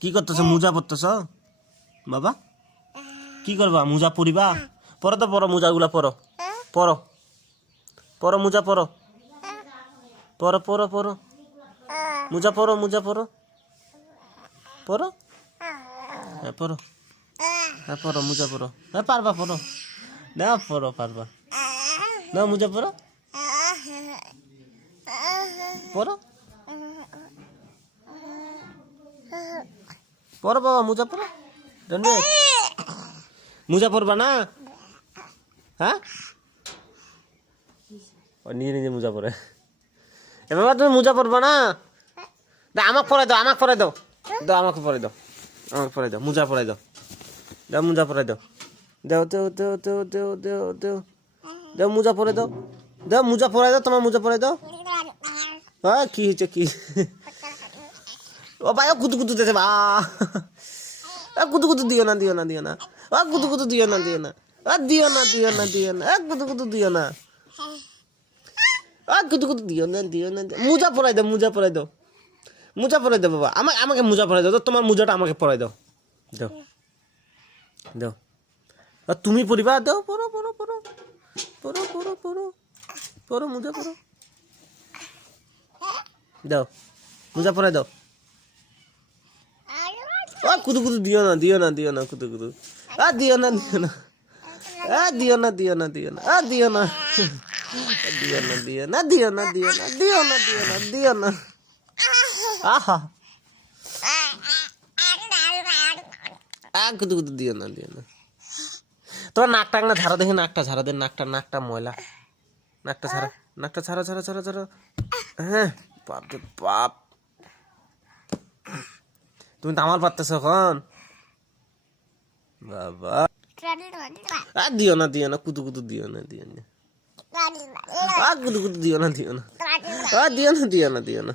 কি করতেছ? মোজা পরতেছ বাবা? কি করবা? মোজা পরিবা? পরো তো, পরো মোজাগুলা, পরো পরো পরো মোজা, পরো পরো পরো পরো মোজা, পরো মোজা, পরো পরো। হ্যাঁ পরো, হ্যাঁ পরো মোজা, পরো। হ্যাঁ পারবা, পরো না, পরো পারবা না, মোজা পরো, পরো পরো বাবা, মোজা পরো। রণবীর, মোজা পরবা না? হ্যাঁ, নিজে নিজে মোজা পরে। এ বাবা তুমি মোজা পরবা না? আমাকে পরাই দাও, আমাকে পরাই দাও, দাও আমাকে পরাই দাও, আমাকে পরাই দাও, মোজা পরাই দাও, দাও মোজা পরাই দাও, দাও দেও দেও দেও দেও দেও দেও দেও মোজা পরে দাও, দাও মোজা পরাই দাও, তোমার মোজা পরাই দাও। হ্যাঁ কি হয়েছে কি? ও ভাই কুতু কুতু দিতে বা, কুতু কুতু দিও না, দিও না, দিও না, কুতু কুতু দিও না, দিও না, দিও না, দিও না, দিও না, কুতু কুতু দিও না, কুতু কুতু দিও না, দিও না। মোজা পরাই দাও, মোজা পরাই দাও, মোজা পরাই দাও বাবা, আমাকে মোজা পরাই দাও, তোমার মোজাটা আমাকে পরাই দাও, দাও দাও। তুমি পরিবা, দাও পরো পরো পরো পরো পরো পরো পরো মোজা পরো, দাও মোজা পরাই দাও। কুতু কুতু দিও না, দিও না, দিও না, কুতু কুতু দিও না, দিও না, দিও না, দিও না, দিও না, দিও না, দিও না, দিও না, দিও না, দিও না, দিও না, দিও না, দিও না। আহা কুতু কুতু দিও না, দিও না। তোমার নাকটা না ঝাড়া, দেখে নাকটা ঝাড়া দেন, নাকটা, নাকটা ময়লা, নাকটা ছাড়া, নাকটা ছাড়া, ছাড়া, ছাড়া, ছাড়া। হ্যাঁ বাপ রে বাপ, তুমি তো আমার পারতেছ এখন বাবা। দিও না, দিও না, কুতু কুতু দিও না, দিও না, কুতু কুতু দিও না, দিও না, দিও না, দিও না, দিও না।